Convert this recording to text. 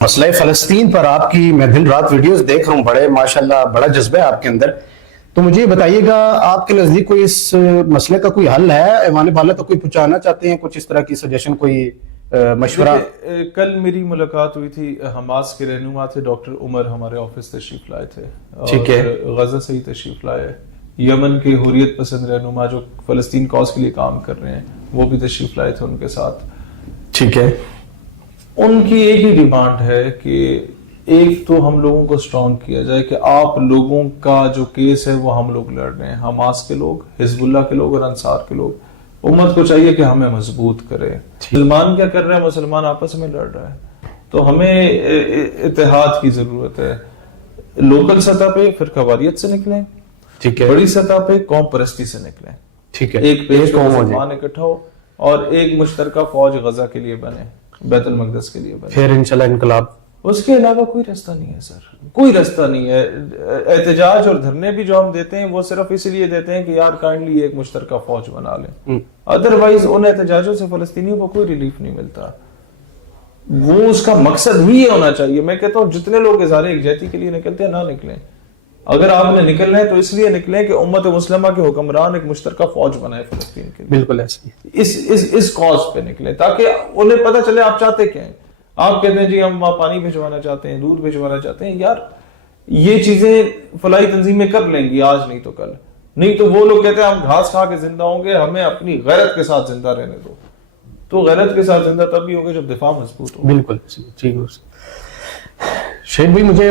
مسئلہ فلسطین پر آپ کی میں دن رات ویڈیوز دیکھ رہا ہوں، بڑے ماشاءاللہ بڑا جذبہ ہے آپ کے اندر. تو مجھے یہ بتائیے گا آپ کے نزدیک کوئی اس مسئلے کا کوئی حل ہے؟ ایوان بالا تو کوئی پہنچانا چاہتے ہیں کچھ اس طرح کی سجیشن، کوئی مشورہ؟ کل میری ملاقات ہوئی تھی حماس کے رہنما تھے ڈاکٹر عمر، ہمارے آفس تشریف لائے تھے، ٹھیک ہے. اور غزہ سے ہی تشریف لائے. یمن کے حریت پسند رہنما جو فلسطین کاز کے لیے کام کر رہے ہیں وہ بھی تشریف لائے تھے ان کے ساتھ. ٹھیک ہے. ان کی ایک ہی ڈیمانڈ ہے کہ ایک تو ہم لوگوں کو سٹرونگ کیا جائے کہ آپ لوگوں کا جو کیس ہے وہ ہم لوگ لڑ رہے ہیں، حماس کے لوگ، حزب اللہ کے لوگ اور انصار کے لوگ. امت کو چاہیے کہ ہمیں مضبوط کرے. مسلمان کیا کر رہے ہیں؟ مسلمان آپس میں لڑ رہے ہیں. تو ہمیں اتحاد کی ضرورت ہے. لوکل سطح پہ فرقہ واریت سے نکلیں، ٹھیک ہے. بڑی سطح پہ قوم پرستی سے نکلیں. ٹھیک ہے. ایک پیش کو مسلمان اکٹھا ہو اور ایک مشترکہ فوج غزہ کے لیے بنے، بیت المقدس کے لیے بنے. پھر انشاءاللہ انقلاب. اس کے علاوہ کوئی راستہ نہیں ہے سر، کوئی راستہ نہیں ہے. احتجاج اور دھرنے بھی جو ہم دیتے ہیں وہ صرف اس لیے دیتے ہیں کہ یار کائنڈلی ایک مشترکہ فوج بنا لیں. ادروائز ان احتجاجوں سے فلسطینیوں کو کوئی ریلیف نہیں ملتا. وہ اس کا مقصد ہی یہ ہونا چاہیے. میں کہتا ہوں جتنے لوگ اظہار یکجہتی کے لیے نکلتے ہیں نہ نکلیں. اگر آپ نے نکلنا ہے تو اس لیے نکلیں کہ امت مسلمہ کے حکمران ایک مشترکہ فوج بنائے فلسطین کے لیے. بالکل ایسے اس کاز پہ نکلیں تاکہ انہیں پتہ چلے آپ چاہتے کیا ہیں. آپ کہتے ہیں جی ہم وہاں پانی بھجوانا چاہتے ہیں، دودھ بھجوانا چاہتے ہیں. یار یہ چیزیں فلاحی تنظیمیں کر لیں گی آج نہیں تو کل. نہیں تو وہ لوگ کہتے ہیں ہم گھاس کھا کے زندہ ہوں گے، ہمیں اپنی غیرت کے ساتھ زندہ رہنے دو. تو غیرت کے ساتھ زندہ تب بھی ہوگے جب دفاع مضبوط ہو. بالکل ٹھیک ہے. شیخ بھائی مجھے